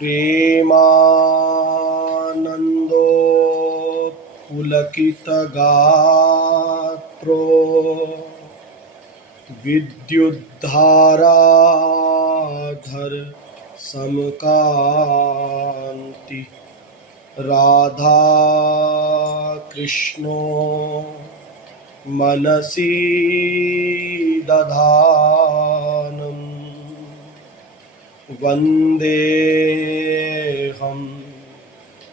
प्रेमानंदो पुलकितगात्रो विद्युद्धाराधर समकान्ति राधा कृष्णो मनसि दधानम् वन्देऽहं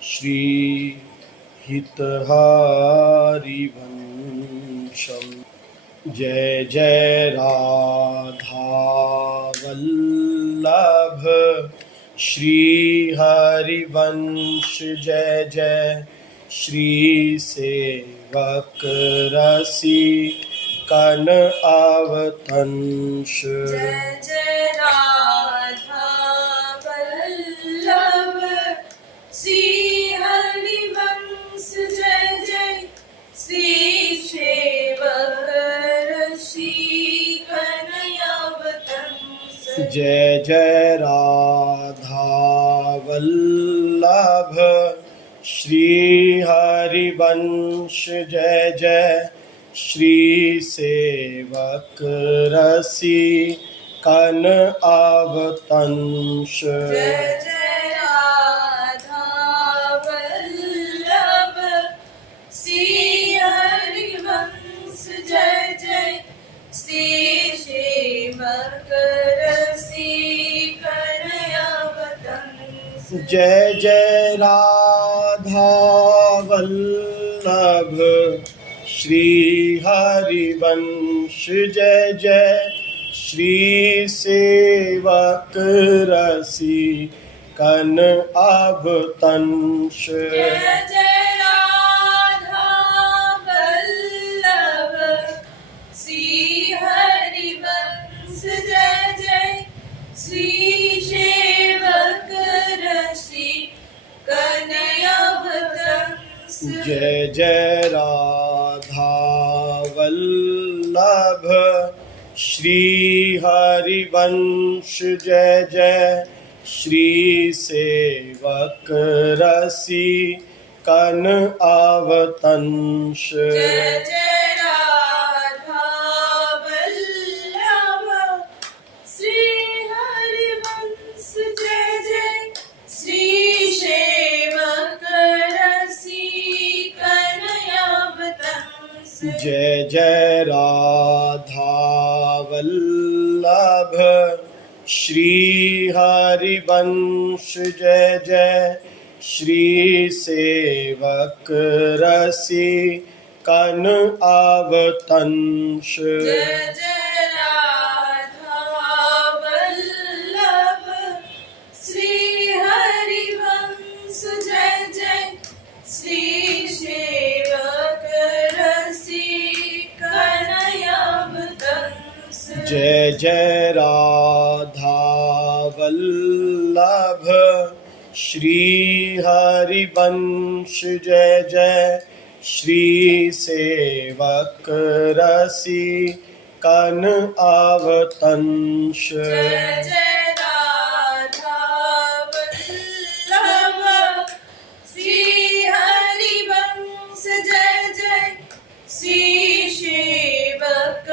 श्रीहितहरिवंशम्। जय जय राधा वल्लभ श्री हरिवंश, जय जय श्री सेवक रसिकन अवतंश। जय जय राधा वल्लभ श्री हरिवंश, जय जय श्री सेवक रसिकन अवतंश। जय जय राधा वल्लभ श्री हरिवंश, जय जय श्री सेवक रसिकन अवतंश। जय जय राधा वल्लभ श्री हरिवंश, जय जय श्री सेवक रसिकन अवतंश। जय जय राधा वल्लभ श्री हरिवंश, जय जय श्री सेवक रसिकन अवतंश। जय जय राधा वल्लभ श्री हरिवंश, जय जय श्री सेवक रसिकन अवतंश। जय जय राधा वल्लभ श्री हरिवंश, जय जय श्री सेवक रसिकन अवतंश। जय जय राधा वल्लभ श्री हरिवंश, जय जय श्री सेवक रसिकन अवतंश। जय जय राधा वल्लभ श्री हरिवंश, जय जय श्री सेवक रसिकन अवतंश। जय जय राधा वल्लभ श्री हरिवंश, जय जय श्री सेवक रसिकन अवतंश। जय जय राधा वल्लभ श्री हरिवंश, जय जय श्री सेवक रसिकन अवतंश। जय जय राधा वल्लभ श्री हरिवंश, जय जय श्री सेवक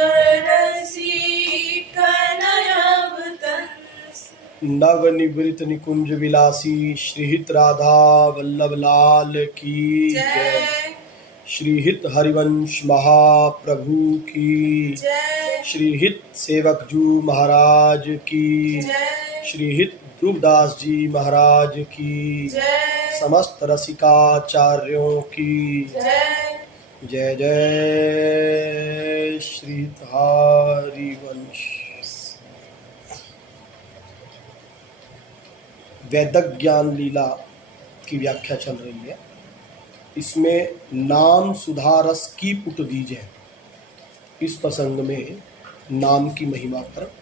रसिकन अवतंश। नवनिवृत निकुंज विलासी श्रीहित राधा वल्लभ लाल की जय। श्रीहित हरिवंश महाप्रभु की जय। श्रीहित सेवकजू महाराज की जय। श्रीहित ध्रुवदास जी महाराज की जय। समस्त रसिकाचार्यों की जय। जय जय श्रीहित हरिवंश। वैदक ज्ञान लीला की व्याख्या चल रही है। इसमें नाम सुधारस की पुट दीजिए, इस प्रसंग में नाम की महिमा पर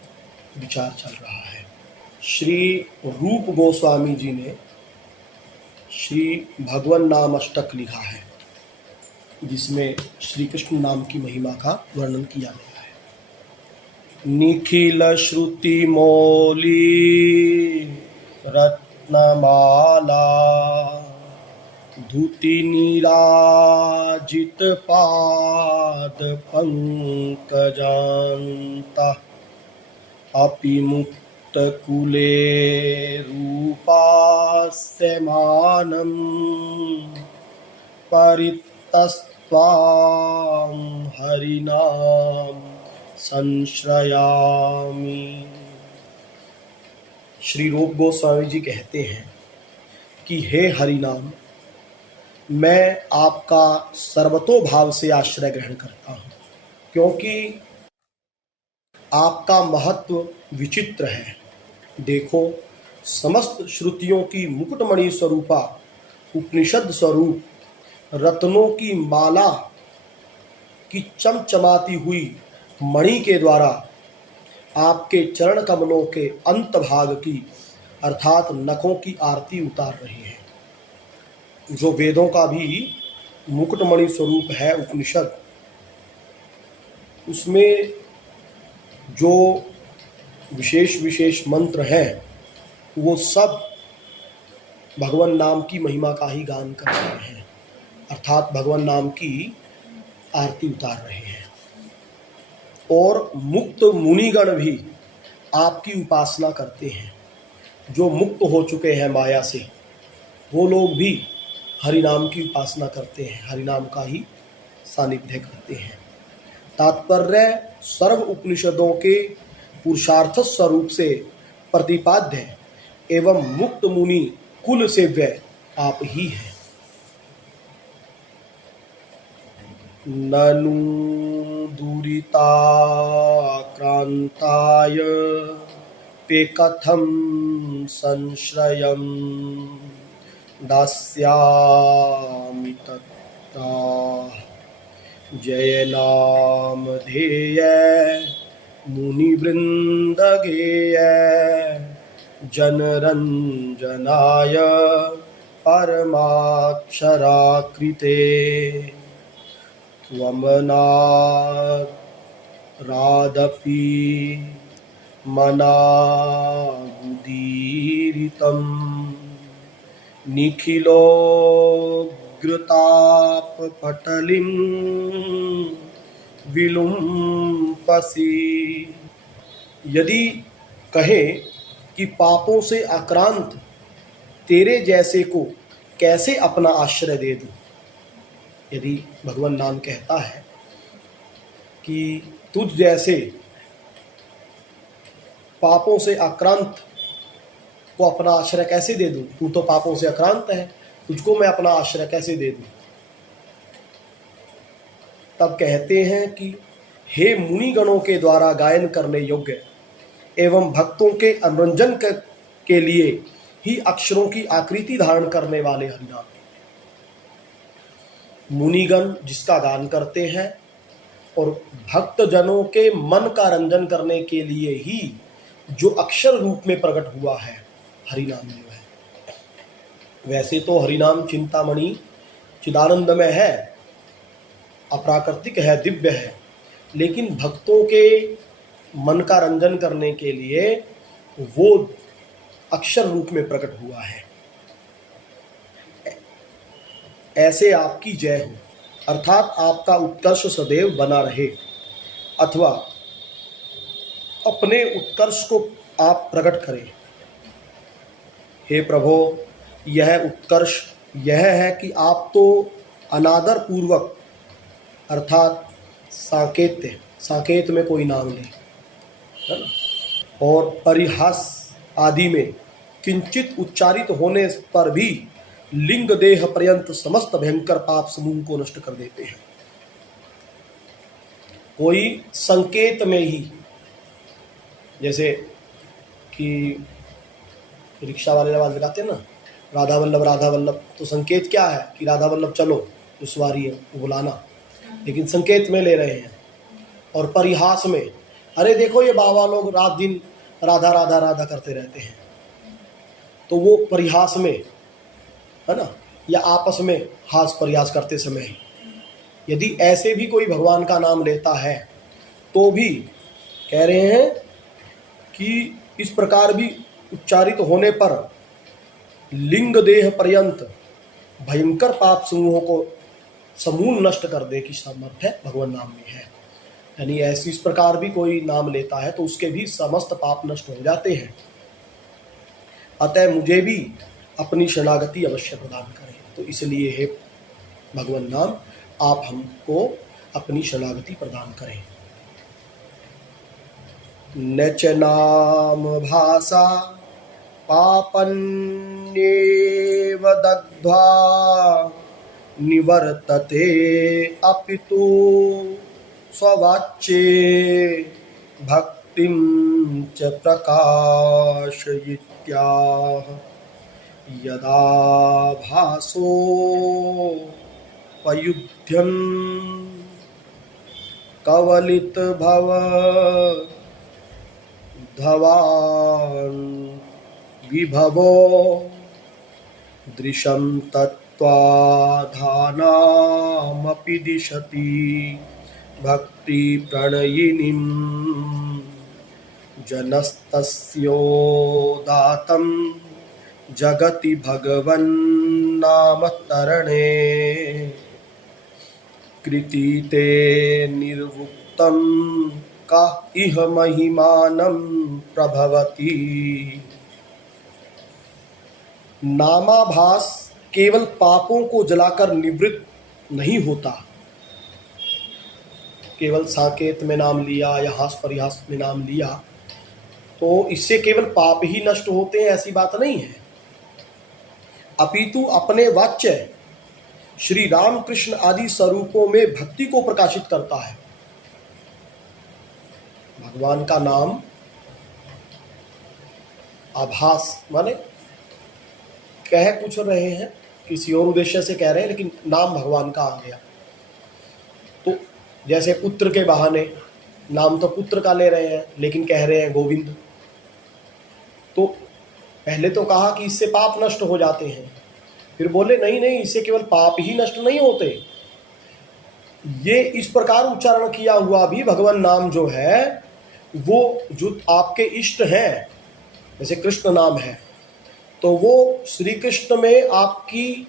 विचार चल रहा है। श्री रूप गोस्वामी जी ने श्री भगवन नाम अष्टक लिखा है, जिसमें श्री कृष्ण नाम की महिमा का वर्णन किया गया है। निखिल श्रुति मौली रत्न रत्नमाला धुति नीराजित पाद पंकजान्ता अपि मुक्त कुले रूपास्यमानं परितस्त्वां हरिनाम संश्रयामि। श्री रूप गोस्वामी जी कहते हैं कि हे हरिनाम, मैं आपका सर्वतोभाव से आश्रय ग्रहण करता हूँ, क्योंकि आपका महत्व विचित्र है। देखो, समस्त श्रुतियों की मुकुटमणि स्वरूपा उपनिषद स्वरूप रत्नों की माला की चमचमाती हुई मणि के द्वारा आपके चरण कमलों के अंत भाग की अर्थात नखों की आरती उतार रही है। जो वेदों का भी मुकुटमणि स्वरूप है उपनिषद, उसमें जो विशेष विशेष मंत्र हैं वो सब भगवान नाम की महिमा का ही गान कर रहे हैं, अर्थात भगवान नाम की आरती उतार रहे हैं। और मुक्त मुनिगण भी आपकी उपासना करते हैं। जो मुक्त हो चुके हैं माया से, वो लोग भी हरिनाम की उपासना करते हैं, हरिनाम का ही सानिध्य करते हैं। तात्पर्य सर्व उपनिषदों के पुरुषार्थ स्वरूप से प्रतिपाद्य एवं मुक्त मुनि कुल सेव्य आप ही हैं। ननु दुरिताक्रांताय पे कथं संश्रयं दास्यामि तत्ता जय नाम ध्येय मुनिवृंद गेय जनरंजनाय परमाक्षराकृते त्वमनारादपि मनागुदीरितं निखिलोग्रतापपटलिं विलुम्पसि। यदि कहे कि पापों से आक्रांत तेरे जैसे को कैसे अपना आश्रय दे दूं, यदि भगवान नाम कहता है कि तुझ जैसे पापों से आक्रांत को अपना आश्रय कैसे दे दूं, तू तो पापों से आक्रांत है, तुझको मैं अपना आश्रय कैसे दे दूं। तब कहते हैं कि हे मुनिगणों के द्वारा गायन करने योग्य एवं भक्तों के अनुरंजन के लिए ही अक्षरों की आकृति धारण करने वाले हरिनाम। मुनिगण जिसका गान करते हैं और भक्त जनों के मन का रंजन करने के लिए ही जो अक्षर रूप में प्रकट हुआ है हरिनाम जो है। वैसे तो हरिनाम चिंतामणि चिदानंदमय है, अप्राकृतिक है, दिव्य है, लेकिन भक्तों के मन का रंजन करने के लिए वो अक्षर रूप में प्रकट हुआ है। ऐसे आपकी जय हो, अर्थात आपका उत्कर्ष सदैव बना रहे, अथवा अपने उत्कर्ष को आप प्रकट करें। हे प्रभो, यह उत्कर्ष यह है कि आप तो अनादर पूर्वक अर्थात साकेत में कोई नाम ले, है ना, और परिहास आदि में किंचित उच्चारित होने पर भी लिंग देह पर्यंत समस्त भयंकर पाप समूह को नष्ट कर देते हैं। कोई संकेत में ही, जैसे कि रिक्शा वाले आवाज लगाते हैं ना, राधा वल्लभ, तो संकेत क्या है कि राधा वल्लभ चलो, जो सवारी है वो बुलाना, लेकिन संकेत में ले रहे हैं। और परिहास में, अरे देखो ये बाबा लोग रात दिन राधा राधा राधा करते रहते हैं, तो वो परिहास में, है ना, या आपस में हास परिहास करते समय यदि ऐसे भी कोई भगवान का नाम लेता है तो भी कह रहे हैं कि इस प्रकार भी उच्चारित होने पर लिंग देह पर्यंत भयंकर पाप समूहों को समूल नष्ट कर दे की सामर्थ्य भगवान नाम में है। यानी ऐसी इस प्रकार भी कोई नाम लेता है तो उसके भी समस्त पाप नष्ट हो जाते हैं। अतः मुझे भी अपनी शरणागति अवश्य प्रदान करें। तो इसलिए हे भगवान नाम, आप हमको अपनी शरणागति प्रदान करें। न च नाम भाषा पापन्येव दग्ध्वा निवर्तते अपितु स्ववाच्ये भक्तिं च प्रकाशयित्याह यदा भासोपयुध्यन् कवलित भव धवान् विभवो दृशं तत्त्वाधानामपि दिशति भक्ति प्रणयिनीं जनस्तस्योदातं जगति भगवन्नाम तरणे कृतीते निर्वुक्तं का इह महिमानं प्रभवति। नामाभास केवल पापों को जलाकर निवृत्त नहीं होता। केवल साकेत में नाम लिया या हास परिहास में नाम लिया तो इससे केवल पाप ही नष्ट होते हैं, ऐसी बात नहीं है। अपितु अपने वाच्य श्री राम कृष्ण आदि स्वरूपों में भक्ति को प्रकाशित करता है। भगवान का नाम आभास माने कह कुछ रहे हैं, किसी और उद्देश्य से कह रहे हैं, लेकिन नाम भगवान का आ गया। तो जैसे पुत्र के बहाने नाम तो पुत्र का ले रहे हैं लेकिन कह रहे हैं गोविंद। तो पहले तो कहा कि इससे पाप नष्ट हो जाते हैं, फिर बोले नहीं नहीं, इससे केवल पाप ही नष्ट नहीं होते। ये इस प्रकार उच्चारण किया हुआ भी भगवान नाम जो है वो जो आपके इष्ट हैं, जैसे कृष्ण नाम है तो वो श्री कृष्ण में आपकी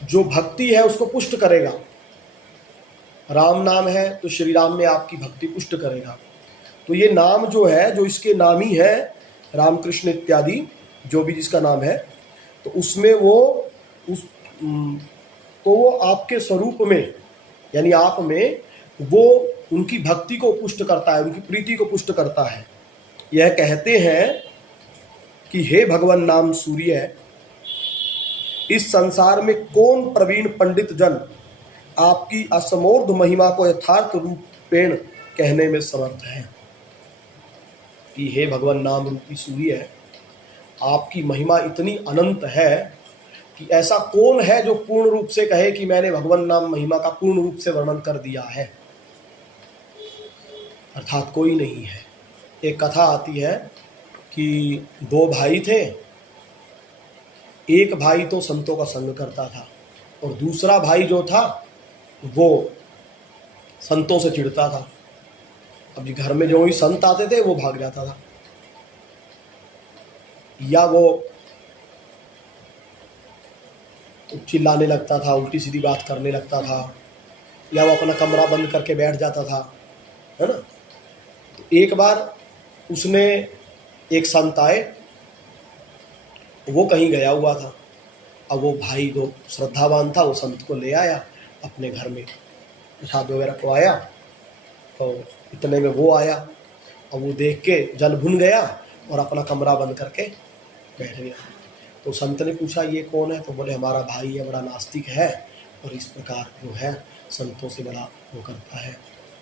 जो भक्ति है उसको पुष्ट करेगा। राम नाम है तो श्री राम में आपकी भक्ति पुष्ट करेगा। तो ये नाम जो है, जो इसके नामी है राम कृष्ण इत्यादि जो भी जिसका नाम है, तो उसमें वो आपके स्वरूप में यानी आप में वो उनकी भक्ति को पुष्ट करता है, उनकी प्रीति को पुष्ट करता है। यह कहते हैं कि हे भगवान नाम सूर्य, इस संसार में कौन प्रवीण पंडित जन आपकी असमोर्ध महिमा को यथार्थ रूपेण कहने में समर्थ है। कि हे भगवान नाम रूपी सूर्य, आपकी महिमा इतनी अनंत है कि ऐसा कौन है जो पूर्ण रूप से कहे कि मैंने भगवान नाम महिमा का पूर्ण रूप से वर्णन कर दिया है। अर्थात कोई नहीं है। एक कथा आती है कि दो भाई थे। एक भाई तो संतों का संग करता था और दूसरा भाई जो था वो संतों से चिढ़ता था। अब घर में जो ही संत आते थे वो भाग जाता था, या वो चिल्लाने लगता था, उल्टी सीधी बात करने लगता था, या वो अपना कमरा बंद करके बैठ जाता था, है ना। तो एक बार उसने एक संत आए, वो कहीं गया हुआ था। अब वो भाई जो श्रद्धावान था वो संत को ले आया अपने घर में, प्रसाद वगैरह को आया। तो इतने में वो आया और वो देख के जल भुन गया और अपना कमरा बंद करके बैठ गया। तो संत ने पूछा ये कौन है? तो बोले हमारा भाई है, बड़ा नास्तिक है और इस प्रकार जो है संतों से बड़ा वो करता है।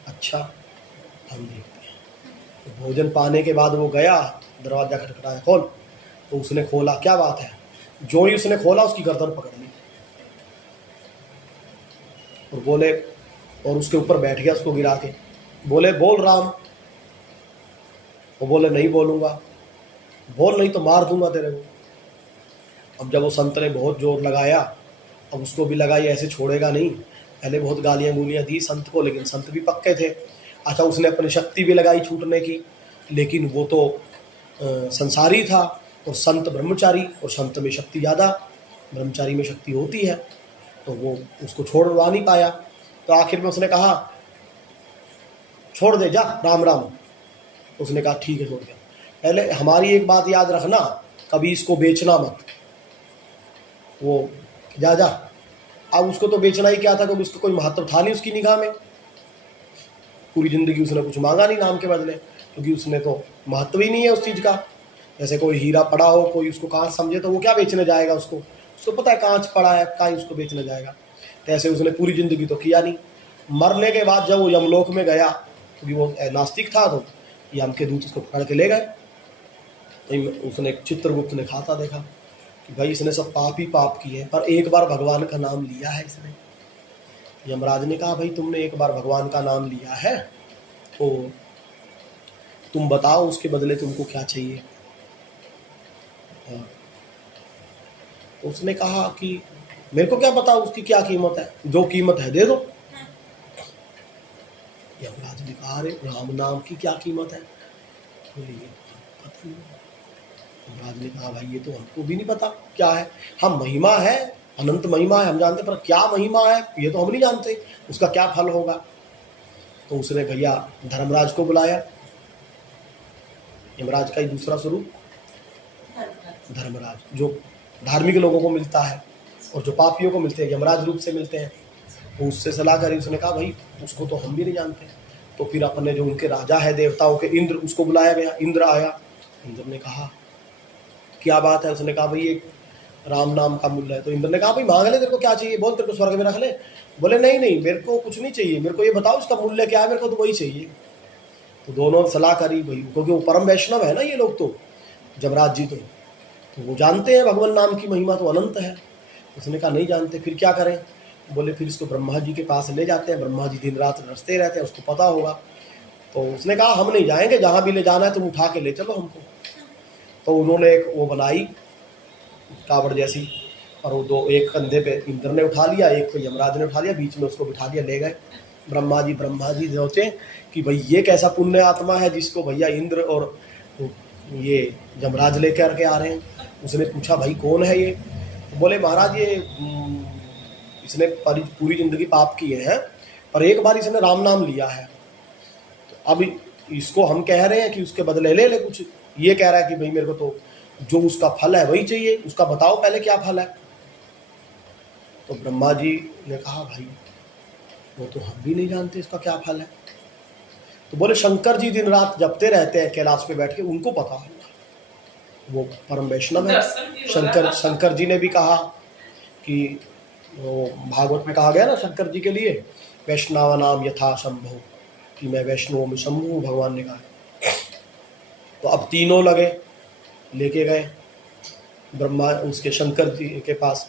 अच्छा, हम देखते हैं। तो भोजन पाने के बाद वो गया, दरवाज़ा खटखटाया, खोल। तो उसने खोला, क्या बात है? जो ही उसने खोला उसकी गर्दन पकड़ ली और बोले, और उसके ऊपर बैठ गया उसको गिरा के। बोले बोल राम। वो बोले नहीं बोलूँगा। बोल नहीं तो मार दूंगा तेरे को। अब जब वो संत ने बहुत जोर लगाया, अब उसको भी लगा ये ऐसे छोड़ेगा नहीं। पहले बहुत गालियाँ गुलियाँ दी संत को, लेकिन संत भी पक्के थे। अच्छा, उसने अपनी शक्ति भी लगाई छूटने की, लेकिन वो तो संसारी था, और संत ब्रह्मचारी, और संत में शक्ति ज़्यादा, ब्रह्मचारी में शक्ति होती है, तो वो उसको छोड़वा नहीं पाया। तो आखिर में उसने कहा छोड़ दे जा, राम राम। उसने कहा ठीक है छोड़ दिया। पहले हमारी एक बात याद रखना, कभी इसको बेचना मत। वो जा जा, अब उसको तो बेचना ही क्या था, क्योंकि उसका कोई महत्व था नहीं उसकी निगाह में। पूरी जिंदगी उसने कुछ मांगा नहीं नाम के बदले, क्योंकि उसने तो महत्व ही नहीं है उस चीज़ का। जैसे कोई हीरा पड़ा हो, कोई उसको कांच समझे, तो वो क्या बेचने जाएगा, उसको पता है कांच पड़ा है, का ही उसको बेचने जाएगा। तो ऐसे उसने पूरी जिंदगी तो किया नहीं। मरने के बाद जब वो यमलोक में गया, क्योंकि वो नास्तिक था, तो यम के दूत उसको पकड़ के ले गए। तो उसने चित्रगुप्त ने खाता देखा कि भाई इसने सब पाप ही पाप किए, पर एक बार भगवान का नाम लिया है इसने। यमराज ने कहा भाई तुमने एक बार भगवान का नाम लिया है, तो तुम बताओ उसके बदले तुमको क्या चाहिए। उसने कहा कि मेरे को क्या पता उसकी क्या कीमत है, जो कीमत है दे दो। यमराज ने कहा अरे राम नाम की क्या कीमत है, बोलिए पता नहीं। यमराज ने कहा भाई ये तो हमको भी नहीं पता क्या है। हम महिमा है, अनंत महिमा है हम जानते, पर क्या महिमा है ये तो हम नहीं जानते, उसका क्या फल होगा। तो उसने भैया धर्मराज को बुलाया। यमराज का ही दूसरा स्वरूप धर्मराज, जो धार्मिक लोगों को मिलता है और जो पापियों को मिलते हैं यमराज रूप से मिलते हैं। तो उससे सलाह करी, उसने कहा भाई उसको तो हम भी नहीं जानते। तो फिर अपने जो उनके राजा है देवताओं के, इंद्र, उसको बुलाया गया। इंद्र आया। इंद्र ने कहा क्या बात है। उसने कहा भाई एक राम नाम का मूल्य है। तो इंद्र ने कहा भाई मांग ले, तेरे को क्या चाहिए बोल, तेरे को स्वर्ग में रख ले। बोले नहीं नहीं मेरे को कुछ नहीं चाहिए, मेरे को ये बताओ इसका मूल्य क्या है, मेरे को तो वही चाहिए। तो दोनों सलाह करी भाई, क्योंकि वो परम वैष्णव है ना ये लोग, तो जमराज जी तो वो जानते हैं भगवान नाम की महिमा तो अनंत है। उसने कहा नहीं जानते, फिर क्या करें। बोले फिर इसको ब्रह्मा जी के पास ले जाते हैं, ब्रह्मा जी दिन रात रचते रहते हैं, उसको पता होगा। तो उसने कहा हम नहीं जाएंगे, जहाँ भी ले जाना है तुम उठा के ले चलो हमको। तो उन्होंने एक वो बनाई कावड़ जैसी, और वो दो, एक कंधे पे इंद्र ने उठा लिया, एक पे यमराज ने उठा लिया, बीच में उसको बिठा दिया, ले गए। ब्रह्मा जी सोचे कि भाई ये कैसा पुण्य आत्मा है जिसको भैया इंद्र और ये यमराज लेकर के आ रहे हैं। उसने पूछा भाई कौन है ये। बोले महाराज ये इसने पूरी जिंदगी पाप किए हैं, पर एक बार इसने राम नाम लिया है, तो अब इसको हम कह रहे हैं कि उसके बदले ले ले कुछ। ये कह रहा है कि भाई मेरे को तो जो उसका फल है वही चाहिए, उसका बताओ पहले क्या फल है। तो ब्रह्मा जी ने कहा भाई वो तो हम भी नहीं जानते इसका क्या फल है। तो बोले शंकर जी दिन रात जपते रहते हैं कैलाश पे बैठ के, उनको पता है, वो परम वैष्णव है। शंकर जी ने भी कहा कि वो भागवत में कहा गया ना शंकर जी के लिए, वैष्णव नाम यथा शंभो, कि मैं वैष्णव में शंभु, भगवान ने कहा। तो अब तीनों लगे, लेके गए ब्रह्मा उसके शंकर जी के पास।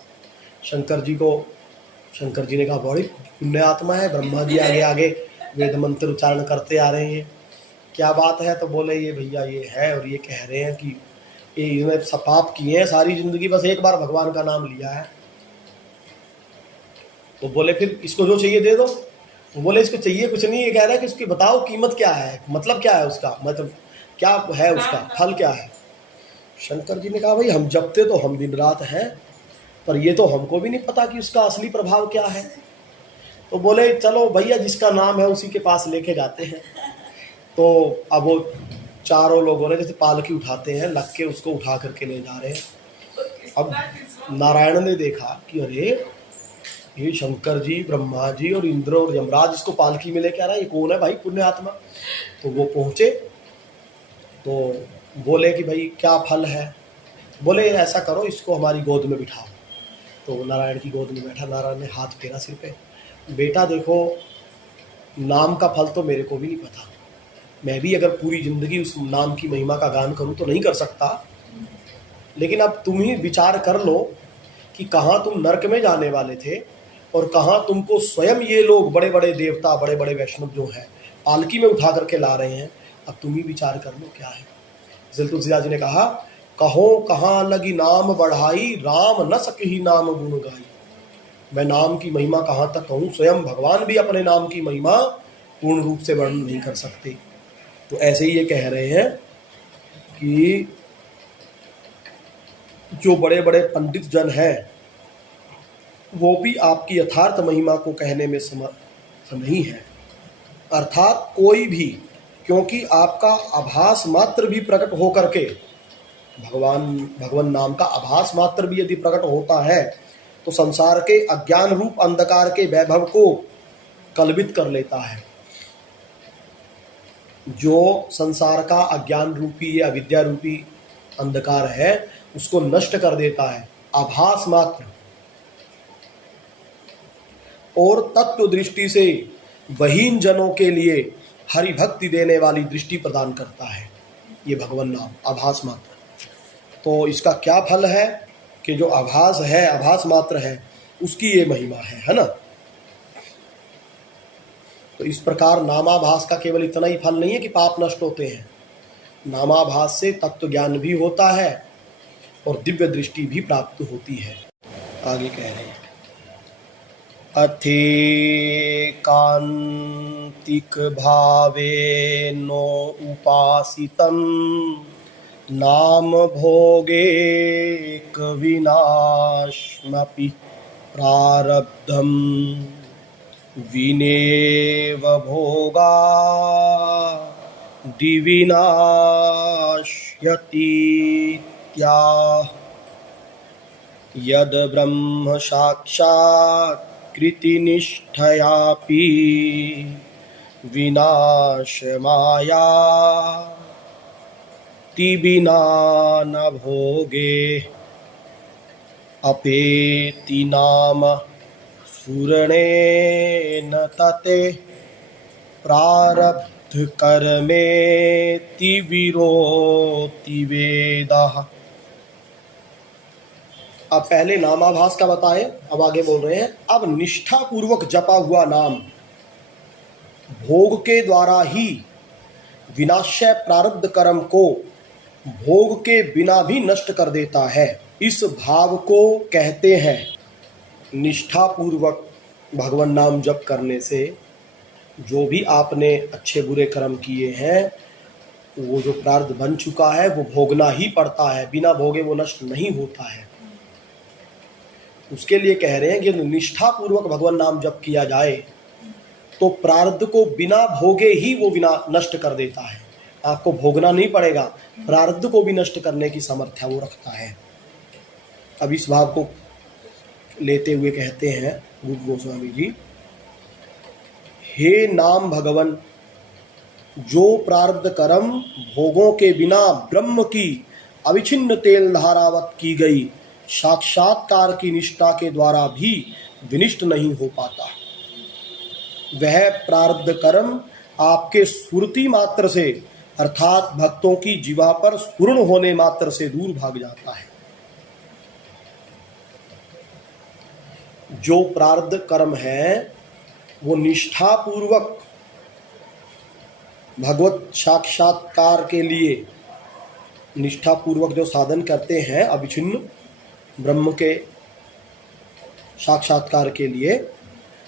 शंकर जी ने कहा बड़ी पुण्य आत्मा है, ब्रह्मा जी आगे आगे वेद मंत्र उच्चारण करते आ रहे हैं, क्या बात है। तो बोले ये भैया ये है, और ये कह रहे हैं कि ये इन्होंने पाप किए हैं सारी जिंदगी, बस एक बार भगवान का नाम लिया है। तो बोले फिर इसको जो चाहिए दे दो। तो बोले इसको चाहिए कुछ नहीं, ये कह रहा है कि उसकी बताओ कीमत क्या है, मतलब क्या है उसका, मतलब क्या है उसका फल क्या है। शंकर जी ने कहा भाई हम जपते तो हम दिन रात हैं, पर ये तो हमको भी नहीं पता कि उसका असली प्रभाव क्या है। तो बोले चलो भैया जिसका नाम है उसी के पास लेके जाते हैं। तो अब वो चारों लोगों ने जैसे पालकी उठाते हैं लग के उसको उठा करके ले जा रहे हैं। अब नारायण ने देखा कि अरे ये शंकर जी, ब्रह्मा जी और इंद्र और यमराज इसको पालकी में लेके आ रहा है, ये कौन है भाई पुण्य आत्मा। तो वो पहुंचे तो बोले कि भाई क्या फल है। बोले ऐसा करो इसको हमारी गोद में बिठाओ। तो नारायण की गोद में बैठा, नारायण ने हाथ फेरा सिर पे, बेटा देखो नाम का फल तो मेरे को भी नहीं पता, मैं भी अगर पूरी जिंदगी उस नाम की महिमा का गान करूं तो नहीं कर सकता, लेकिन अब तुम ही विचार कर लो कि कहाँ तुम नरक में जाने वाले थे और कहाँ तुमको स्वयं ये लोग बड़े बड़े देवता, बड़े बड़े वैष्णव जो हैं पालकी में उठा करके ला रहे हैं। अब तुम ही विचार कर लो क्या है। इसलिए तुलसीदास जी ने कहा कहो कहाँ लगी नाम बढ़ाई, राम न सके नाम गुण गाई। मैं नाम की महिमा कहाँ तक कहूँ, स्वयं भगवान भी अपने नाम की महिमा पूर्ण रूप से वर्णन नहीं कर सकते। तो ऐसे ही ये कह रहे हैं कि जो बड़े बड़े पंडित जन हैं वो भी आपकी यथार्थ महिमा को कहने में समर्थ नहीं है। अर्थात कोई भी, क्योंकि आपका आभास मात्र भी प्रकट हो करके, भगवान नाम का आभास मात्र भी यदि प्रकट होता है तो संसार के अज्ञान रूप अंधकार के वैभव को कलवित कर लेता है। जो संसार का अज्ञान रूपी या अविद्या रूपी अंधकार है उसको नष्ट कर देता है आभास मात्र, और तत्व दृष्टि से वहीन जनों के लिए हरि भक्ति देने वाली दृष्टि प्रदान करता है ये भगवान नाम आभास मात्र। तो इसका क्या फल है कि जो आभास है, आभास मात्र है, उसकी ये महिमा है ना। तो इस प्रकार नामाभास का केवल इतना ही फल नहीं है कि पाप नष्ट होते हैं, नामाभास से तत्व ज्ञान भी होता है और दिव्य दृष्टि भी प्राप्त होती है। आगे कह रहे हैं, अथे कांतिक भावे नो उपासितं नाम भोगे विनाशमपि प्रारब्धम विनेव भोगा दिविनाश्यतीत्याह यद ब्रह्म साक्षात् कृतिनिष्ठयापि विनाश माया तिबिना न भोगे अपेति नाम सुरणेन तते प्रारब्ध कर्मेति विरोति वेदः। अब पहले नामाभास का बताएं, अब आगे बोल रहे हैं अब निष्ठा पूर्वक जपा हुआ नाम भोग के द्वारा ही विनाश्य प्रारब्ध कर्म को भोग के बिना भी नष्ट कर देता है। इस भाव को कहते हैं निष्ठा पूर्वक भगवान नाम जप करने से जो भी आपने अच्छे बुरे कर्म किए हैं वो जो प्रारब्ध बन चुका है वो भोगना ही पड़ता है, बिना भोगे वो नष्ट नहीं होता है। उसके लिए कह रहे हैं कि निष्ठा पूर्वक भगवान नाम जप किया जाए तो प्रारब्ध को बिना भोगे ही वो बिना नष्ट कर देता है। आपको भोगना नहीं पड़ेगा, प्रारब्ध को भी नष्ट करने की सामर्थ्य वो रखता है। अब इस भाव को लेते हुए कहते हैं रूप गोस्वामी जी, हे नाम भगवन, जो प्रारब्ध कर्म भोगों के बिना ब्रह्म की अविच्छिन्न तेल धारावत की गई साक्षात्कार की निष्ठा के द्वारा भी विनिष्ट नहीं हो पाता, वह प्रारब्ध कर्म आपके स्फूर्ति मात्र से अर्थात भक्तों की जीवा पर स्फुरण होने मात्र से दूर भाग जाता है। जो प्रारब्ध कर्म है वो निष्ठा पूर्वक भगवत साक्षात्कार के लिए निष्ठा पूर्वक जो साधन करते हैं अविच्छिन्न ब्रह्म के साक्षात्कार के लिए,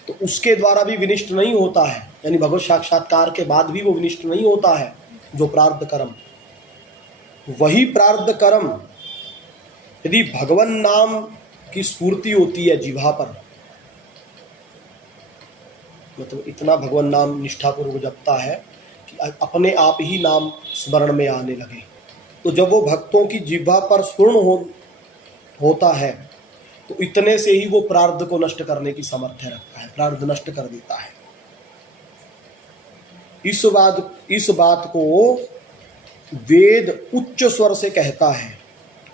तो उसके द्वारा भी विनिष्ट नहीं होता है, यानी भगवत साक्षात्कार के बाद भी वो विनिष्ट नहीं होता है। जो प्रारब्ध कर्म, वही प्रारब्ध कर्म यदि भगवान नाम की स्फूर्ति होती है जिह्वा पर, मतलब इतना भगवान नाम निष्ठापूर्वक जपता है कि अपने आप ही नाम स्मरण में आने लगे, तो जब वो भक्तों की जिह्वा पर स्फुरण होता है तो इतने से ही वो प्रारब्ध को नष्ट करने की सामर्थ्य रखता है, प्रारब्ध नष्ट कर देता है। इस बात को वेद उच्च स्वर से कहता है,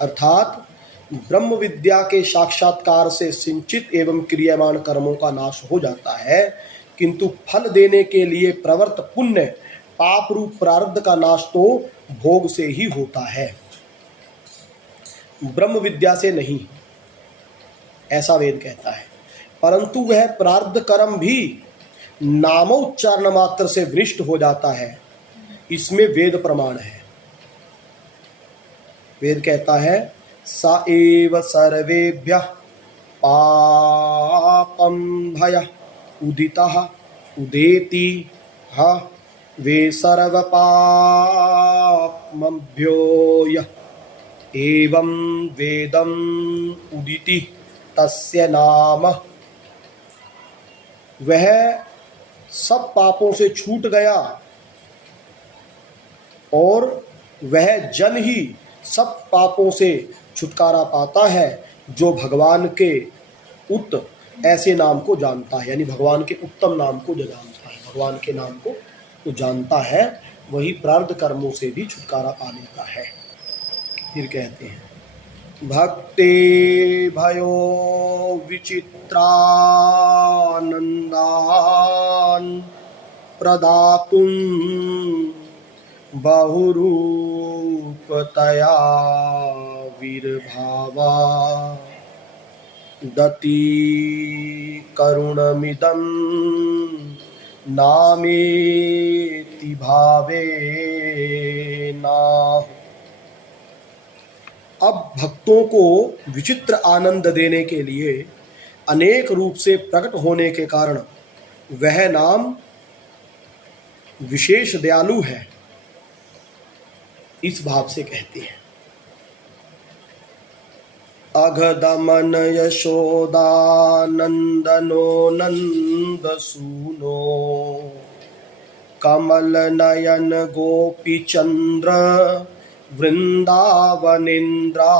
अर्थात ब्रह्म विद्या के साक्षात्कार से सिंचित एवं क्रियमान कर्मों का नाश हो जाता है, किंतु फल देने के लिए प्रवर्त पुण्य पाप रूप प्रारब्ध का नाश तो भोग से ही होता है, ब्रह्म विद्या से नहीं, ऐसा वेद कहता है। परंतु वह प्रारब्ध कर्म भी नामोच्चारण मात्र से विनिष्ट हो जाता है, इसमें वेद प्रमाण है। वेद कहता है स एव सर्वेभ्यः पापं भय उदितः उदेति ह वे सर्व पापमभ्यो यः एवं वेदम उदिति तस्य नाम। वह सब पापों से छूट गया और वह जन ही सब पापों से छुटकारा पाता है जो भगवान के ऐसे नाम को जानता है, यानी भगवान के उत्तम नाम को जो जानता है, भगवान के नाम को जो जानता है वही प्रारब्ध कर्मों से भी छुटकारा पा लेता है। फिर कहते हैं भक्ति भयो विचित्रानंदान प्रदातुं बहुरूपतया विर्भावा दति करुणमिदं नामेति भावेना। अब भक्तों को विचित्र आनंद देने के लिए अनेक रूप से प्रकट होने के कारण वह नाम विशेष दयालु है, इस भाव से कहते हैं। अघदमन यशोदानंदनो नंदसूनो कमल नयन गोपी चंद्र वृंदावनेन्द्रा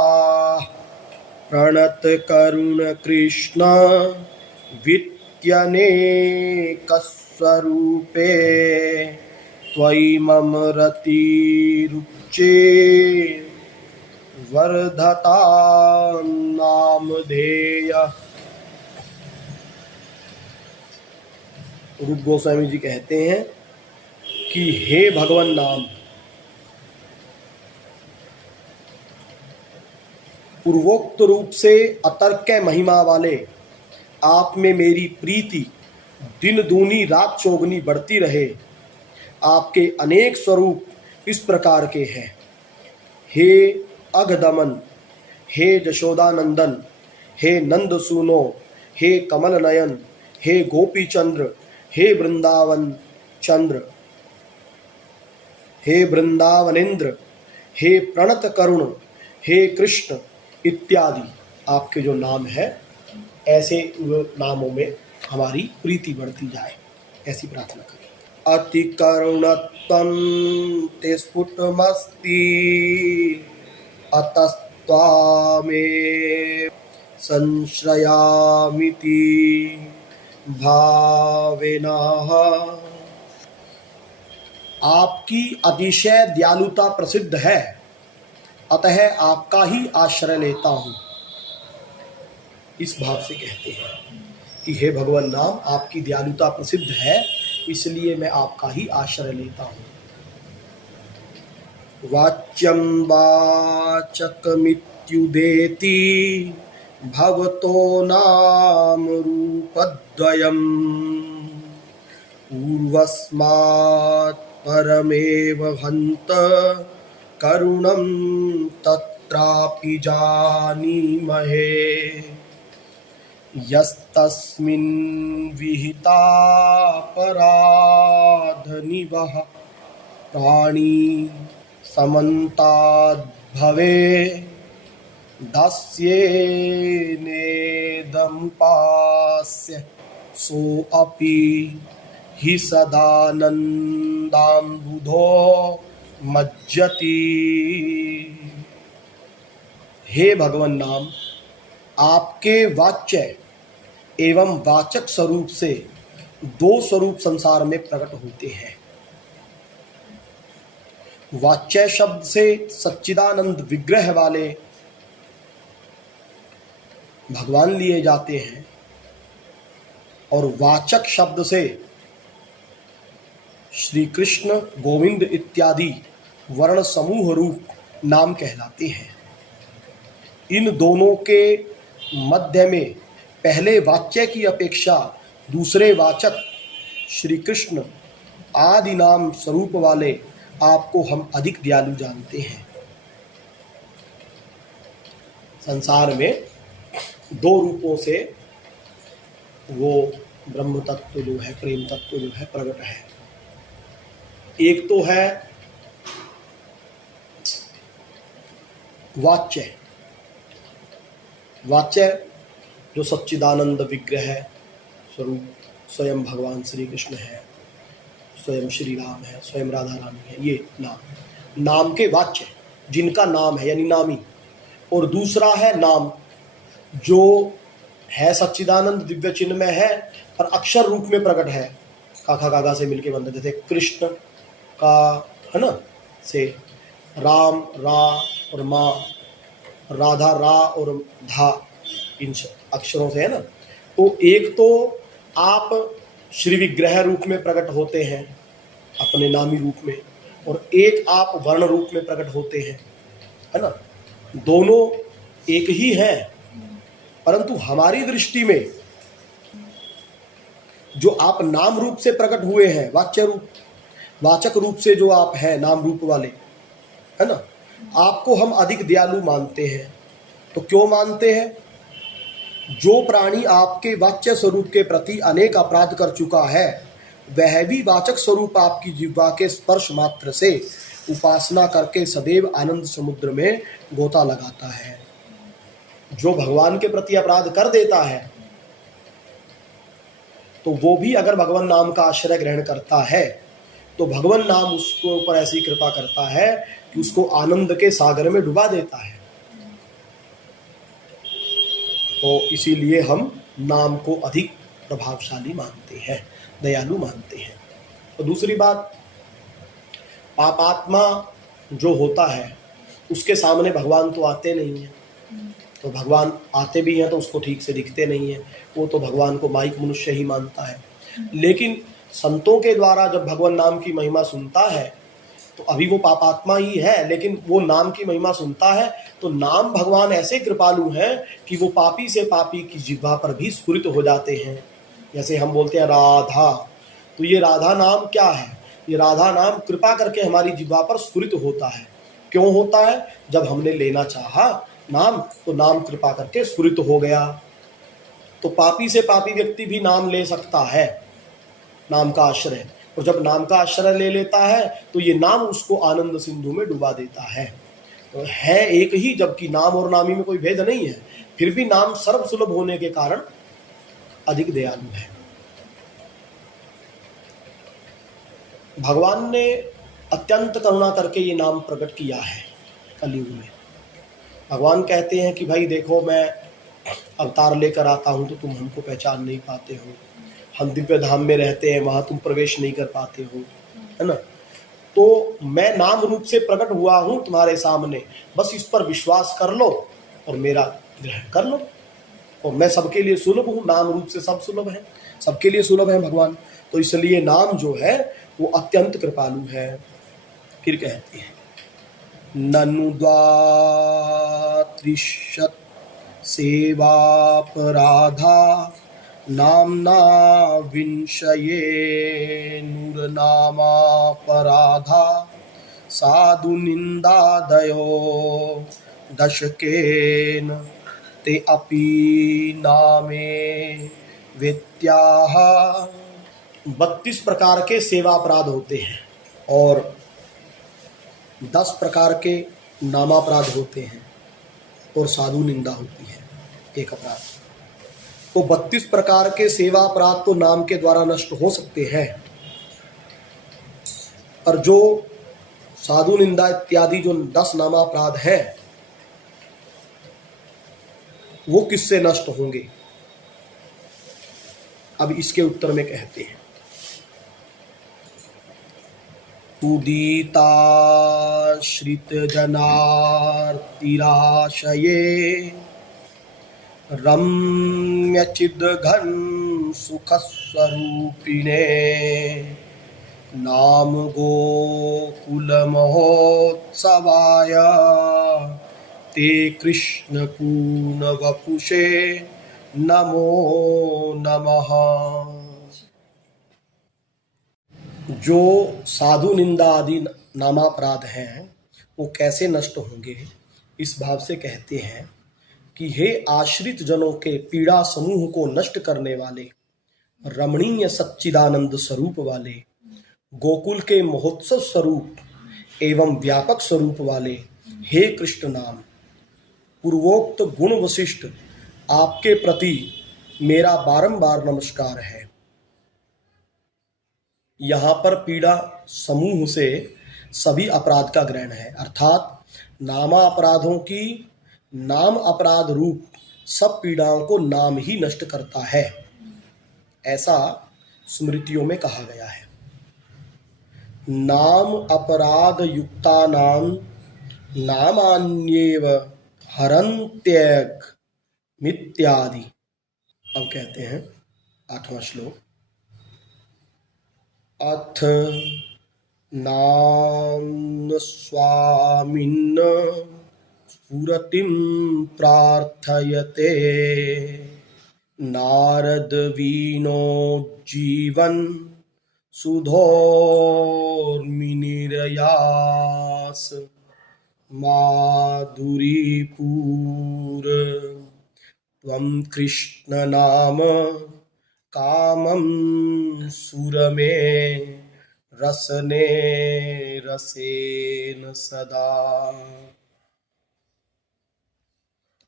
प्रणत करुण कृष्ण वित्यनेक स्वरूपे त्वयि मम रतिरुच्चे वर्धता नामधेय। रूप गोस्वामी जी कहते हैं कि हे भगवान नाम, पूर्वोक्त रूप से अतर्क महिमा वाले आप में मेरी प्रीति दिन दूनी रात चौगनी बढ़ती रहे। आपके अनेक स्वरूप इस प्रकार के हैं। हे अघदमन, हे जशोदानंदन, हे नंदसूनो, हे कमल नयन, हे गोपी चंद्र, हे वृंदावन चंद्र, हे वृंदावनेन्द्र, हे प्रणत करुण, हे कृष्ण इत्यादि आपके जो नाम है, ऐसे नामों में हमारी प्रीति बढ़ती जाए, ऐसी प्रार्थना करें। अति करुणत्वं ते स्फुटमस्ति अतस्त्वामेव संश्रयामिति भावेनः। आपकी अतिशय दयालुता प्रसिद्ध है, अतः आपका ही आश्रय लेता हूँ, इस भाव से कहते हैं कि हे भगवान नाम, आपकी दयालुता प्रसिद्ध है, इसलिए मैं आपका ही आश्रय लेता हूँ। वाच्यं वाचकमित्युदेति भवतो नाम रूपद्वयम् पूर्वस्मात् परमेव हन्त करुणं तत्रापि जानीमहे। यस्तस्मिन् विहितापराधनिवः प्राणी समन्ताद्भवे दास्येनेदमुपास्य सोऽपि हि सदानन्दाम्बुधो मज्जति। हे भगवान नाम, आपके वाच्य एवं वाचक स्वरूप से दो स्वरूप संसार में प्रकट होते हैं। वाच्य शब्द से सच्चिदानंद विग्रह वाले भगवान लिए जाते हैं और वाचक शब्द से श्री कृष्ण, गोविंद इत्यादि वर्ण समूह रूप नाम कहलाते हैं। इन दोनों के मध्य में पहले वाच्य की अपेक्षा दूसरे वाचक श्री कृष्ण आदि नाम स्वरूप वाले आपको हम अधिक दयालु जानते हैं। संसार में दो रूपों से वो ब्रह्म तत्व जो है, प्रेम तत्व जो है प्रकट है। एक तो है वाच्य, वाच्य जो सच्चिदानंद विग्रह है, स्वरूप स्वयं भगवान श्री कृष्ण है, स्वयं श्री राम है, स्वयं राधा रानी है, ये नाम के वाच्य जिनका नाम है यानी नामी। और दूसरा है नाम जो है सच्चिदानंद दिव्य चिन्ह में है पर अक्षर रूप में प्रकट है, काका काका से मिलके बनते, जैसे कृष्ण का है ना से राम रा और माँ, राधा रा और धा, इन अक्षरों से है ना। तो एक तो आप श्री विग्रह रूप में प्रकट होते हैं अपने नामी रूप में, और एक आप वर्ण रूप में प्रकट होते हैं, है ना। दोनों एक ही हैं, परंतु हमारी दृष्टि में जो आप नाम रूप से प्रकट हुए हैं, वाच्य रूप, वाचक रूप से जो आप हैं नाम रूप वाले, है ना, आपको हम अधिक दयालु मानते हैं। तो क्यों मानते हैं? जो प्राणी आपके वाच्य स्वरूप के प्रति अनेक अपराध कर चुका है, वह भी वाचक स्वरूप आपकी जिह्वा के स्पर्श मात्र से उपासना करके सदैव आनंद समुद्र में गोता लगाता है। जो भगवान के प्रति अपराध कर देता है तो वो भी अगर भगवान नाम का आश्रय ग्रहण करता है तो भगवान नाम उसको ऊपर ऐसी कृपा करता है कि उसको आनंद के सागर में डुबा देता है। तो इसीलिए हम नाम को अधिक प्रभावशाली मानते हैं, दयालु मानते हैं। और दूसरी बात, पापात्मा जो होता है उसके सामने भगवान तो आते नहीं हैं, तो भगवान आते भी हैं तो उसको ठीक से दिखते नहीं हैं, वो तो भगवान को माइक मनुष्य ही मानता है। लेकिन संतों के द्वारा जब भगवान नाम की महिमा सुनता है तो अभी वो पापात्मा ही है, लेकिन वो नाम की महिमा सुनता है तो नाम भगवान ऐसे कृपालु हैं कि वो पापी से पापी की जिह्वा पर भी स्फुरित हो जाते हैं। जैसे हम बोलते हैं राधा, तो ये राधा नाम क्या है? ये राधा नाम कृपा करके हमारी जिह्वा पर स्फुरित होता है। क्यों होता है? जब हमने लेना चाहा नाम तो नाम कृपा करके स्फुरित हो गया। तो पापी से पापी व्यक्ति भी नाम ले सकता है, नाम का आश्रय, और जब नाम का आश्रय ले लेता है तो ये नाम उसको आनंद सिंधु में डुबा देता है। तो है एक ही, जबकि नाम और नामी में कोई भेद नहीं है, फिर भी नाम सर्व सुलभ होने के कारण अधिक दयालु है। भगवान ने अत्यंत करुणा करके ये नाम प्रकट किया है कलयुग में। भगवान कहते हैं कि भाई देखो, मैं अवतार लेकर आता हूं तो तुम हमको पहचान नहीं पाते हो, हम दिव्य धाम में रहते हैं वहां तुम प्रवेश नहीं कर पाते हो, है ना। तो मैं नाम रूप से प्रकट हुआ हूं तुम्हारे सामने, बस इस पर विश्वास कर लो और मेरा ग्रहण कर लो। और मैं सबके लिए सुलभ हूँ, नाम रूप से सब सुलभ है, सबके लिए सुलभ है भगवान। तो इसलिए नाम जो है वो अत्यंत कृपालु है। फिर कहते हैं ननु द्वात्रिशत सेवापराधा नामना विंशये नूरनामापराधा साधु निंदादयो दशकेन ते अपि नामे वित्याह। 32 प्रकार के सेवा अपराध होते हैं और 10 प्रकार के नामापराध होते हैं और साधु निंदा होती है एक अपराध। तो 32 प्रकार के सेवा अपराध तो नाम के द्वारा नष्ट हो सकते हैं, और जो साधु निंदा इत्यादि जो 10 नामापराध है वो किससे नष्ट होंगे? अब इसके उत्तर में कहते हैं उदिताश्रित जनार्तिराशये रम्य चिद्घन सुख स्वरूपिणे नाम गोकुल महोत्सवाय ते कृष्ण पूर्ण वपुषे नमो नमः। जो साधु निंदा आदि नामापराध हैं वो कैसे नष्ट होंगे, इस भाव से कहते हैं कि हे आश्रित जनों के पीड़ा समूह को नष्ट करने वाले, रमणीय सच्चिदानंद स्वरूप वाले, गोकुल के महोत्सव स्वरूप एवं व्यापक स्वरूप वाले हे कृष्ण नाम, पूर्वोक्त गुण वशिष्ठ आपके प्रति मेरा बारंबार नमस्कार है। यहाँ पर पीड़ा समूह से सभी अपराध का ग्रहण है, अर्थात नामा अपराधों की नाम अपराध रूप सब पीड़ाओं को नाम ही नष्ट करता है, ऐसा स्मृतियों में कहा गया है। नाम अपराध युक्ता नाम नामान्येव हरन्त्येक मित्यादि। अब कहते हैं 8वां श्लोक। अथ नाम स्वामिन् स्फुरतिं प्रार्थयते नारद वीणो जीवन सुधोर्मिनिरयास माधुरीपूर त्वं कृष्ण नाम कामं सुरमे रसने रसेन सदा।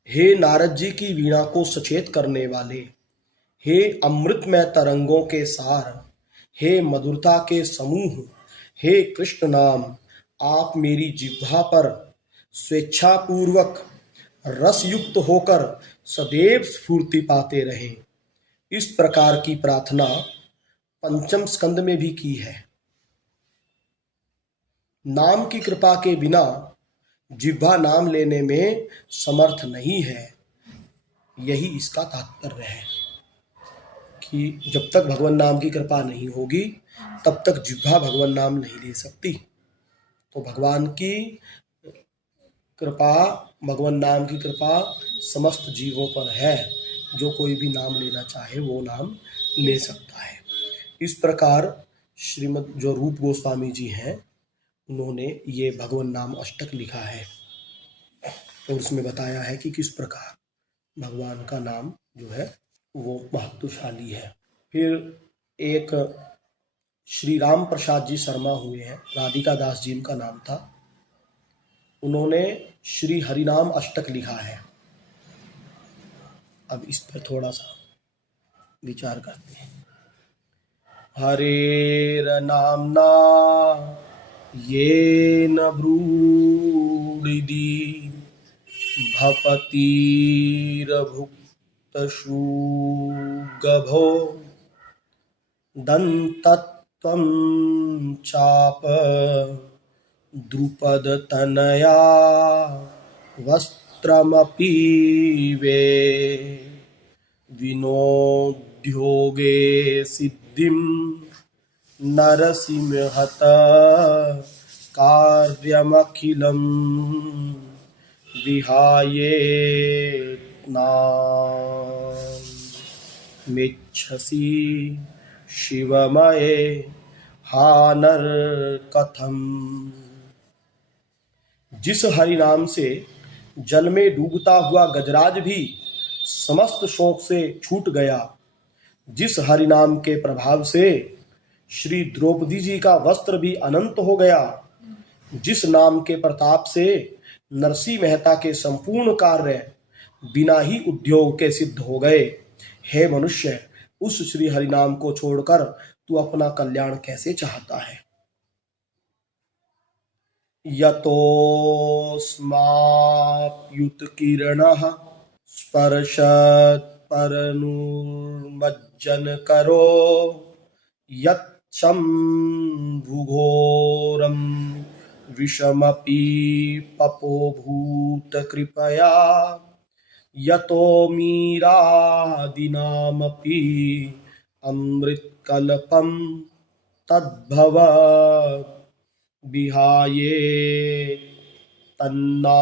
हे नारद जी की वीणा को सचेत करने वाले, हे अमृतमय तरंगों के सार, हे मधुरता के समूह, हे कृष्ण नाम, आप मेरी जिह्वा पर स्वेच्छापूर्वक रसयुक्त होकर सदैव स्फूर्ति पाते रहे। इस प्रकार की प्रार्थना पंचम स्कंद में भी की है। नाम की कृपा के बिना जिह्वा नाम लेने में समर्थ नहीं है, यही इसका तात्पर्य है कि जब तक भगवान नाम की कृपा नहीं होगी तब तक जिह्वा भगवान नाम नहीं ले सकती। तो भगवान की कृपा, भगवान नाम की कृपा समस्त जीवों पर है, जो कोई भी नाम लेना चाहे वो नाम ले सकता है। इस प्रकार श्रीमद जो रूप गोस्वामी जी हैं उन्होंने ये भगवान नाम अष्टक लिखा है और उसमें बताया है कि किस प्रकार भगवान का नाम जो है वो महत्वशाली है। फिर एक श्री राम प्रसाद जी शर्मा हुए हैं, राधिका दास जी इनका नाम था, उन्होंने श्री हरिनाम अष्टक लिखा है। अब इस पर थोड़ा सा विचार करते हैं। हरेर नामना येन ब्रूडिदी भपतिरभुक्तशुगभो दन्तत्वं चाप द्रुपदतनया वस्त्रमपि वे विनोद्योगे सिद्धिं नरसिंहत कार्यमखिलं विहायेत्नामिच्छसि शिवमये हानर कथम। जिस हरि नाम से जल में डूबता हुआ गजराज भी समस्त शोक से छूट गया, जिस हरि नाम के प्रभाव से श्री द्रौपदी जी का वस्त्र भी अनंत हो गया, जिस नाम के प्रताप से नरसिंह मेहता के संपूर्ण कार्य बिना ही उद्योग के सिद्ध हो गए, हे मनुष्य, उस श्री हरि नाम को छोड़कर तू अपना कल्याण कैसे चाहता है। यतोस्माप्युत्कीर्णः स्पर्शत् परनुर्मज्जन करो यच्छम्भुघोरं विषमपि पपोभूत कृपया यतो मीरादीनामपि अमृतकल्पं तद्भवत् विहाये तन्नामिच्छसि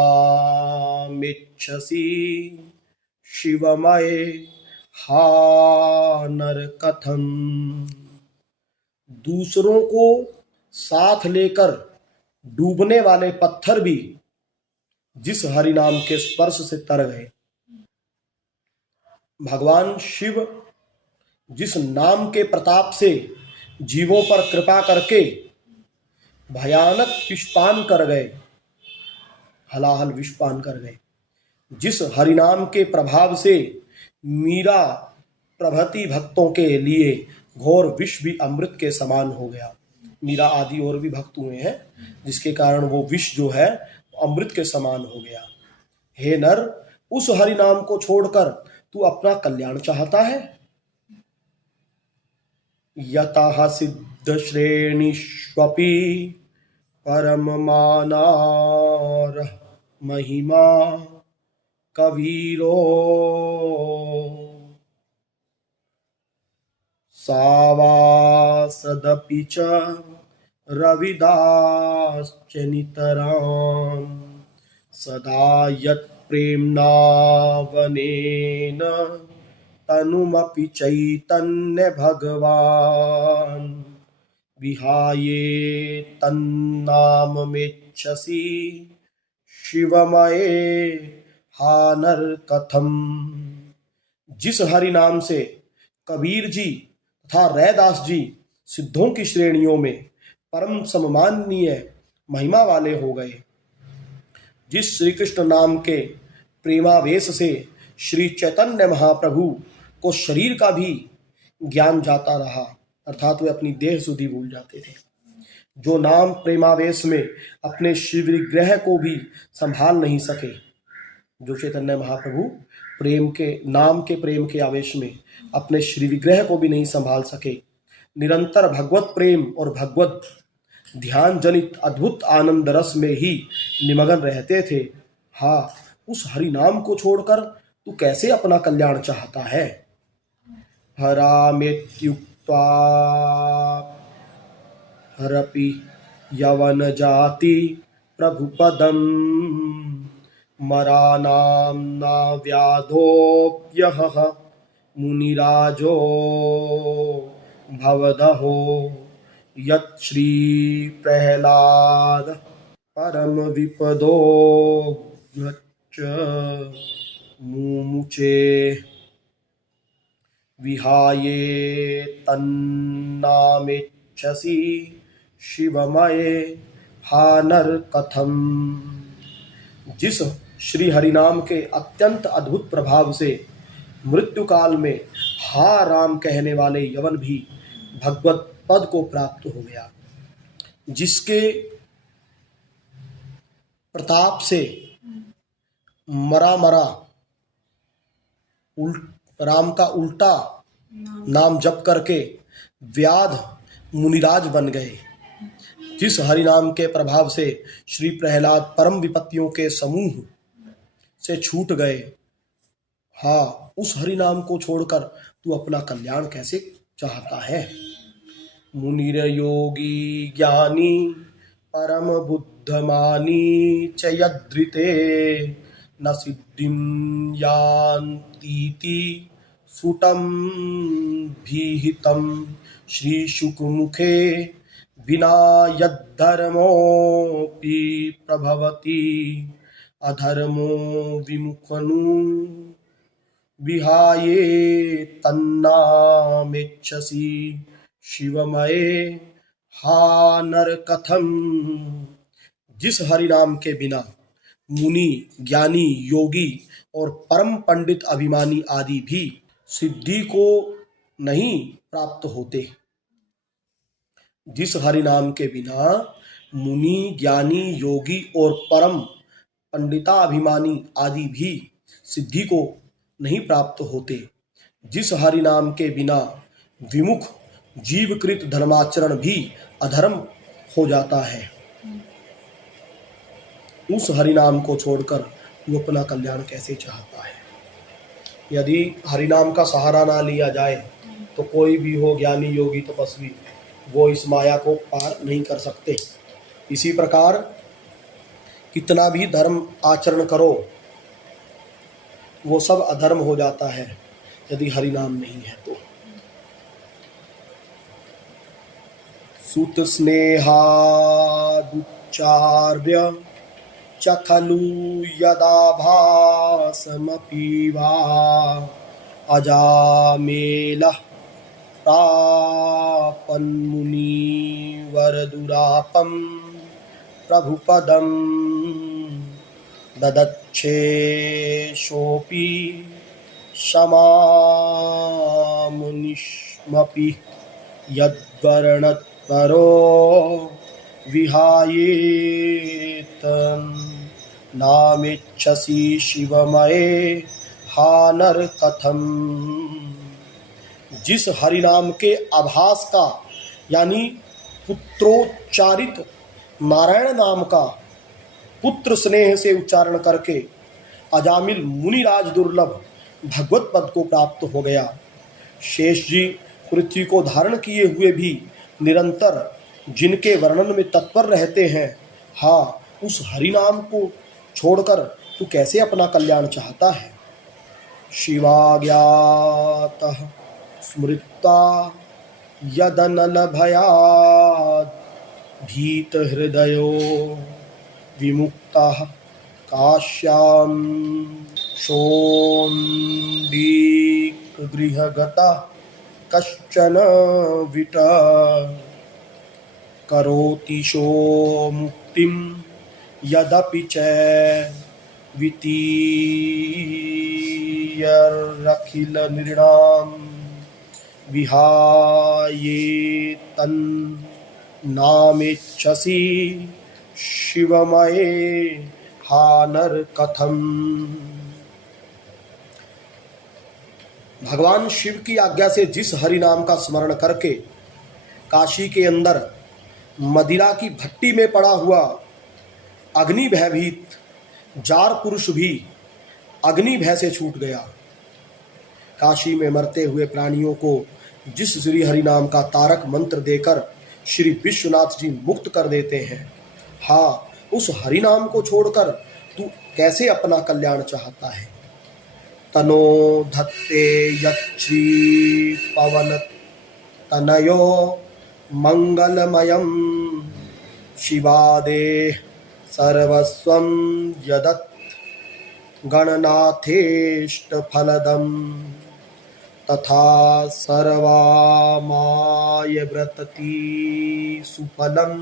शिवमये हा नरकथम। दूसरों को साथ लेकर डूबने वाले पत्थर भी जिस हरि नाम के स्पर्श से तर गए, भगवान शिव जिस नाम के प्रताप से जीवों पर कृपा करके भयानक विषपान कर गए, हलाहल विषपान कर गए, जिस हरिनाम के प्रभाव से मीरा प्रभृति भक्तों के लिए घोर विष भी अमृत के समान हो गया। मीरा आदि और भी भक्त हुए हैं जिसके कारण वो विष जो है अमृत के समान हो गया। हे नर, उस हरिनाम को छोड़कर तू अपना कल्याण चाहता है। यतः सिद्ध श्रेणीष्वपि परम मानार महिमा कबीरो सावासदपि च रविदाश्च नितरां सदा यत्प्रेम्णावनेन तनुमपि चैतन्य भगवान् विहाये तन्नाममेच्छसि शिवमये हा नर कथम। जिस हरि नाम से कबीर जी तथा रैदास जी सिद्धों की श्रेणियों में परम सम्माननीय महिमा वाले हो गए, जिस श्री कृष्ण नाम के प्रेमावेश से श्री चैतन्य महाप्रभु को शरीर का भी ज्ञान जाता रहा, अर्थात वे अपनी देह सुधि भूल जाते थे। जो नाम प्रेमावेश में अपने शिव विग्रह को भी संभाल नहीं सके, जो चैतन्य महाप्रभु प्रेम के आवेश में अपने श्री विग्रह को भी नहीं संभाल सके, निरंतर भगवत प्रेम और भगवत ध्यान जनित अद्भुत आनंद रस में ही निमग्न रहते थे। हाँ, उस हरि नाम को छोड़कर तू कैसे अपना कल्याण चाहता है। हरामेत्युक्त्वा हरपि यवन जाति प्रभुपदम मरानाम्ना व्याधोप्यह मुनिराजो भवदहो यत् श्री प्रहलाद परम विपदो मुमुचे विहाये तन्नामेच्छसि शिवमये हा नर कथम। जिस श्री हरिनाम के अत्यंत अद्भुत प्रभाव से मृत्यु काल में हा राम कहने वाले यवन भी भगवत पद को प्राप्त हो गया, जिसके प्रताप से मरा राम का उल्टा नाम जप करके व्याध मुनिराज बन गए, जिस हरिनाम के प्रभाव से श्री प्रहलाद परम विपत्तियों के समूह से छूट गए। हाँ, उस हरिनाम को छोड़कर तू अपना कल्याण कैसे चाहता है। मुनिर योगी ज्ञानी परम बुद्धमानी च यद्रिते न सिद्धिं यान्तीति सुटं भीहितं श्री शुकमुखे बिना यद्धर्मोऽपि प्रभवति अधर्मो विमुखनु विहाये तन्नामेच्छसि शिवमये हा नर कथम। जिस हरिनाम के बिना मुनि, ज्ञानी, योगी और परम पंडित अभिमानी आदि भी सिद्धि को नहीं प्राप्त होते, जिस हरिनाम के बिना मुनि, ज्ञानी, योगी और परम पंडिताभिमानी आदि भी सिद्धि को नहीं प्राप्त होते, जिस हरिनाम के बिना विमुख जीवकृत धर्माचरण भी अधर्म हो जाता है, उस हरिनाम को छोड़कर तू अपना कल्याण कैसे चाहता है। यदि हरिनाम का सहारा ना लिया जाए तो कोई भी हो, ज्ञानी, योगी, तपस्वी, वो इस माया को पार नहीं कर सकते। इसी प्रकार कितना भी धर्म आचरण करो, वो सब अधर्म हो जाता है यदि हरिनाम नहीं है तो। सुत स्नेहादुच्चार्य च खलु यदा भासमपि वा अजामेलः प्रापन्मुनिवरदुरापं प्रभुपदं ददच्छेषोऽपि समामुनिष्मपि यद्वर्णत्परो विहायेतं नामिच्छसि शिवमये हा नर कथम। जिस हरिनाम के आभास का यानी पुत्रोच्चारित नारायण नाम का पुत्र स्नेह से उच्चारण करके अजामिल मुनिराज दुर्लभ भगवत पद को प्राप्त हो गया, शेष जी पृथ्वी को धारण किए हुए भी निरंतर जिनके वर्णन में तत्पर रहते हैं, हाँ उस हरिनाम को छोड़कर तू कैसे अपना कल्याण चाहता है। शिवाज्ञातः स्मृता यदनलभयात् भीत हृदयो विमुक्तः काश्यां शोण्डीकगृहगतः कश्चन विट करोति शो मुक्तिं यदपि च वितीयरखिल नृणां विहायेतं नामेच्छसि शिवमये हा नर कथम। भगवान शिव की आज्ञा से जिस हरि नाम का स्मरण करके काशी के अंदर मदिरा की भट्टी में पड़ा हुआ अग्नि भयभीत जार पुरुष भी अग्नि भय से छूट गया, काशी में मरते हुए प्राणियों को जिस श्री हरि नाम का तारक मंत्र देकर श्री विश्वनाथ जी मुक्त कर देते हैं, हाँ उस हरि नाम को छोड़कर तू कैसे अपना कल्याण चाहता है। तनो धत्ते यच्छ्री पवन तनयो मंगलमयं शिवादे सर्वस्वं यदत् गणनाथेष्ट फलदं तथा सर्वामाय व्रतति सुफलं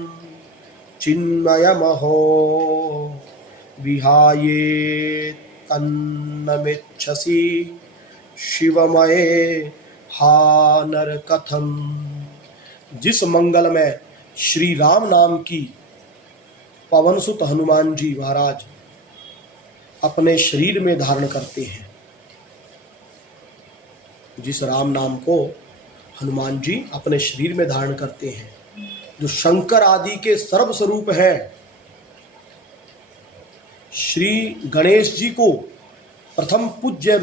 चिन्मयमहो विहाये तन्नमिच्छसि शिवमये हा नर कथम। जिस मंगल में श्री राम नाम की पवन सुत हनुमान जी महाराज अपने शरीर में धारण करते हैं, जिस राम नाम को हनुमान जी अपने शरीर में धारण करते हैं, जो शंकर आदि के सर्व स्वरूप है, श्री गणेश जी को प्रथम पूज्य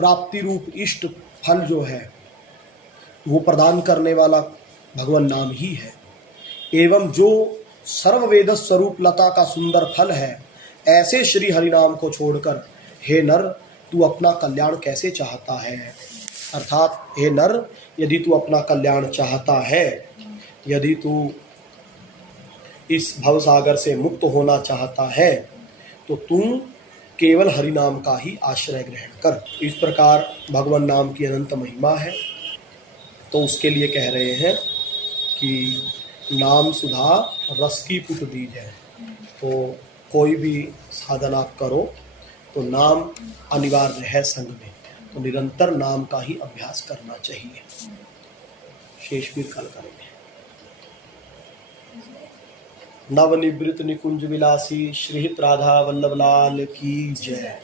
प्राप्ति रूप इष्ट फल जो है वो प्रदान करने वाला भगवान नाम ही है, एवं जो सर्व वेद स्वरूप लता का सुंदर फल है, ऐसे श्री हरि नाम को छोड़कर हे नर तू अपना कल्याण कैसे चाहता है। अर्थात हे नर यदि तू अपना कल्याण चाहता है, यदि तू इस भवसागर से मुक्त होना चाहता है, तो तू केवल हरि नाम का ही आश्रय ग्रहण कर। इस प्रकार भगवान नाम की अनंत महिमा है, तो उसके लिए कह रहे हैं कि नाम सुधा रस की पुट दीजिए। तो कोई भी साधन आप करो तो नाम अनिवार्य है संग में, तो निरंतर नाम का ही अभ्यास करना चाहिए। शेष फिर कल करेंगे। नवनिवृत निकुंज विलासी श्रीहित राधा वल्लभ लाल की जय।